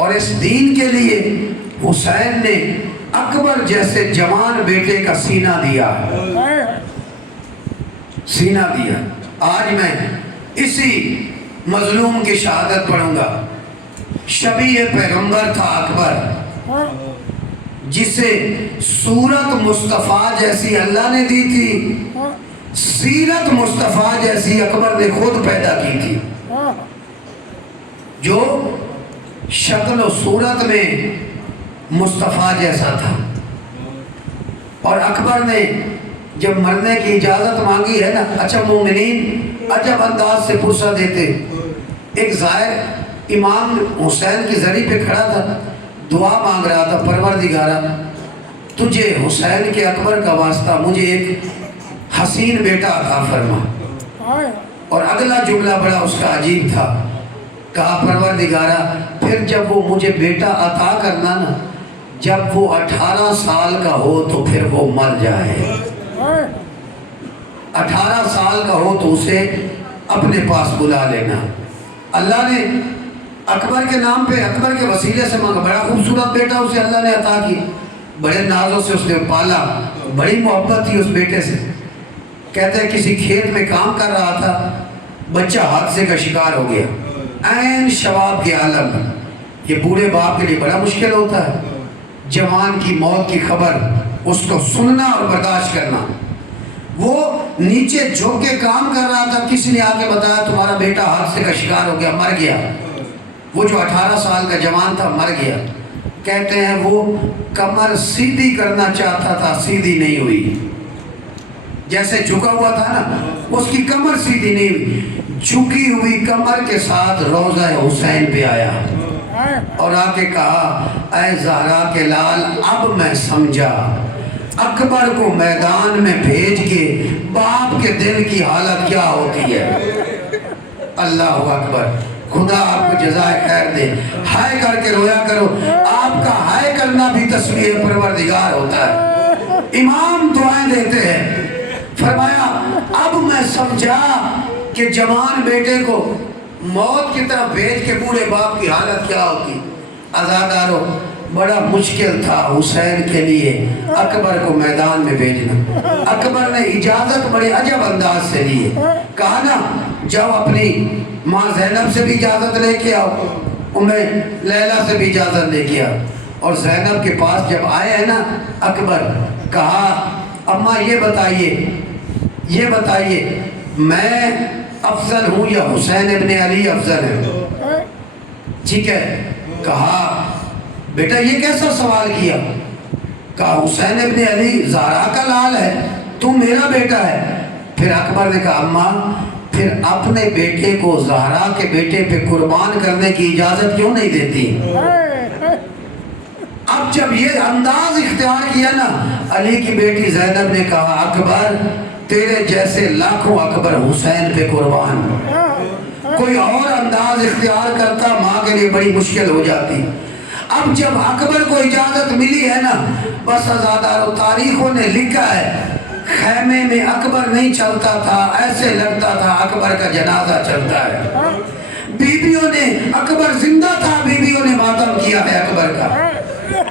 اور اس دین کے لیے حسین نے اکبر جیسے جوان بیٹے کا سینہ دیا ہے، سینہ دیا۔ آج میں اسی مظلوم کی شہادت پڑھوں گا۔ شبیہ پیغمبر تھا اکبر، جسے صورت مصطفیٰ جیسی اللہ نے دی تھی، سیرت مصطفیٰ جیسی اکبر نے خود پیدا کی تھی۔ جو شکل و صورت میں مصطفیٰ جیسا تھا، اور اکبر نے جب مرنے کی اجازت مانگی ہے نا، اچھا مومنین عجب انداز سے پرسہ دیتے۔ ایک زائر امام حسین کی زری پہ کھڑا تھا، دعا مانگ رہا تھا، پروردگارہ تجھے حسین کے اکبر کا واسطہ مجھے ایک حسین بیٹا عطا فرما۔ اور اگلا جملہ بڑا اس کا عجیب تھا، کہا پروردگارہ پھر جب وہ مجھے بیٹا عطا کرنا نا، جب وہ 18 سال کا ہو تو پھر وہ مر جائے۔ 18 سال کا ہو تو اسے اپنے پاس بلا لینا۔ اللہ نے اکبر کے نام پہ، اکبر کے وسیلے سے مانگا، بڑا خوبصورت بیٹا اسے اللہ نے عطا کیا، بڑے نازوں سے اس نے پالا، بڑی محبت تھی اس بیٹے سے۔ کہتے ہیں کسی کھیت میں کام کر رہا تھا، بچہ حادثے کا شکار ہو گیا، عین شباب کے عالم۔ یہ بوڑھے باپ کے لیے بڑا مشکل ہوتا ہے، جوان کی موت کی خبر اس کو سننا اور برداشت کرنا۔ وہ نیچے جھک کے کام کر رہا تھا، کسی نے آ کے بتایا تمہارا بیٹا حادثے کا شکار ہو گیا، مر گیا۔ وہ جو 18 سال کا جوان تھا مر گیا۔ کہتے ہیں وہ کمر سیدھی کرنا چاہتا تھا، سیدھی نہیں ہوئی، جیسے جھکا ہوا تھا نا، اس کی کمر سیدھی نہیں ہوئی۔ جھکی ہوئی کمر کے ساتھ روضہ حسین پہ آیا اور آ کے کہا اے زہرا کے لال، اب میں سمجھا اکبر کو میدان میں بھیج کے باپ کے دل کی حالت کیا ہوتی ہے۔ اللہ اکبر، خدا آپ کو جزائے خیر دے۔ ہائے کر کے رویا کرو، آپ کا ہائے کرنا بھی تسبیح پروردگار ہوتا ہے۔ امام دعائیں دیتے ہیں، فرمایا اب میں سمجھا کہ جوان بیٹے کو موت کی طرف بھیج کے بوڑھے باپ کی حالت کیا ہوتی۔ عزادارو، بڑا مشکل تھا حسین کے لیے اکبر کو میدان میں بھیجنا۔ اکبر نے اجازت بڑے عجب انداز سے لی ہے، کہا نا جاؤ اپنی ماں زینب سے بھی اجازت لے کے آؤ، ام لیلہ سے بھی اجازت لے کے آؤ۔ اور زینب کے پاس جب آئے ہیں نا اکبر، کہا اماں یہ بتائیے میں افضل ہوں یا حسین ابن علی افضل ہے؟ ٹھیک ہے، کہا بیٹا یہ کیسا سوال کیا؟ کہا حسین ابن علی زہرا کا لال ہے، تو میرا بیٹا ہے۔ پھر اکبر نے کہا اماں پھر اپنے بیٹے کو زہرا کے بیٹے پہ قربان کرنے کی اجازت کیوں نہیں دیتی؟ اب جب یہ انداز اختیار کیا نا، علی کی بیٹی زینب نے کہا اکبر تیرے جیسے لاکھوں اکبر حسین پہ قربان۔ کوئی اور انداز اختیار کرتا ماں کے لیے بڑی مشکل ہو جاتی۔ اب جب اکبر کو اجازت ملی ہے نا، بس عزادارو تاریخوں نے لکھا ہے خیمے میں اکبر نہیں چلتا تھا، ایسے لگتا تھا اکبر کا جنازہ چلتا ہے۔ بیویوں نے، اکبر زندہ تھا بیویوں نے ماتم کیا ہے اکبر کا،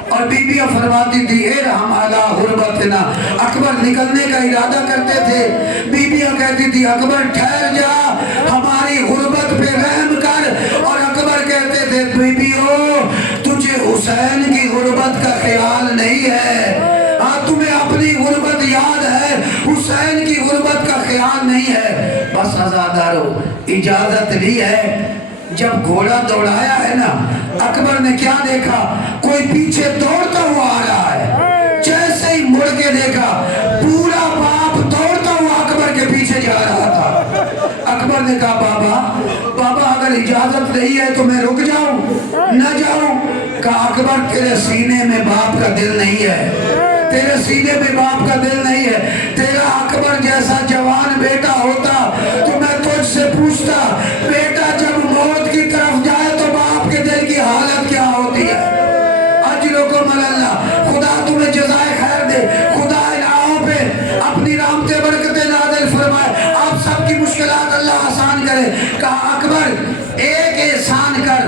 اور بیویاں فرماتی تھی ارحم علی غربتنا، اکبر نکلنے کا ارادہ کرتے تھے، بیویاں کہتی تھی اکبر ٹھہر جا ہماری غربت پہ رحم کر، اور اکبر کہتے تھے بیویوں تجھے حسین کی غربت کا خیال نہیں ہے، تمہیں اپنی غربت یاد ہے، حسین کی غربت کا خیال نہیں ہے۔ بس عزادارو اجازت لی ہے، جب گھوڑا دوڑایا ہے نا، اکبر نے کیا دیکھا؟ کوئی پیچھے دوڑتا ہوا آ رہا ہے، جیسے ہی مڑ کے دیکھا پورا باپ دوڑتا ہوا اکبر کے پیچھے جا رہا تھا۔ اکبر نے کہا بابا اگر اجازت نہیں ہے تو میں رک جاؤں نہ جاؤں؟ کہا اکبر تیرے سینے میں باپ کا دل نہیں ہے، تیرے سینے میں باپ کا دل نہیں ہے، تیرا اکبر جیسا جوان بیٹا ہوتا تو میں تجھ سے پوچھتا بیٹا جب موت کی طرف جائے تو باپ کے دل کی حالت کیا ہوتی ہے۔ اجرکم اللہ، خدا تمہیں جزائے خیر دے، خدا ان آہوں پہ اپنی رحمت برکت نازل فرمائے، آپ سب کی مشکلات اللہ آسان کرے۔ کہا اکبر ایک احسان کر،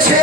6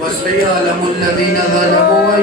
وَسَيَعْلَمُ الَّذِينَ ظَلَمُوا